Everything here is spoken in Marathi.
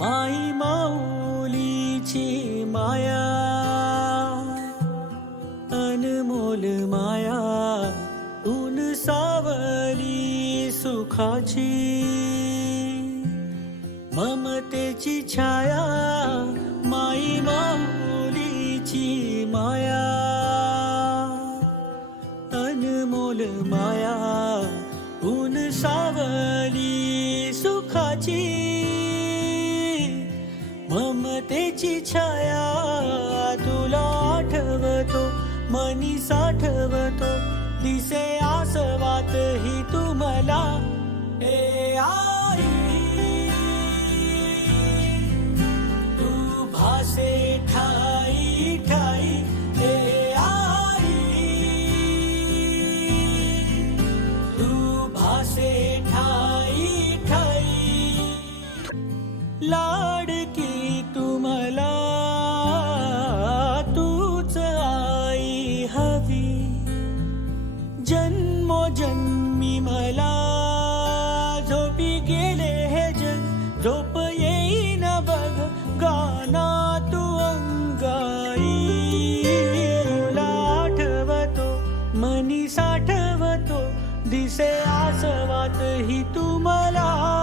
माई माऊलीची माया, अनमोल माया, ऊन सावली सुखाची, ममतेची छाया, माई माऊलीची माया, अनमोल माया, ऊन सावली सुखाची, ममतेची छाया. तुला आठवतो मनी साठवतो, दिसे आसवात ही तू मला. ए आई तू भासे ठाई ठाई, ए आई तू भासे ठाई ठाई. लाडकी तू मला, तूच आई हवी, जन्मोजन्मी मला. झोपी गेले हे जग, झोप येईन बघ, गाना तू अंगाई. तुला आठवतो मनी साठवतो, दिसे आसवात ही तू मला.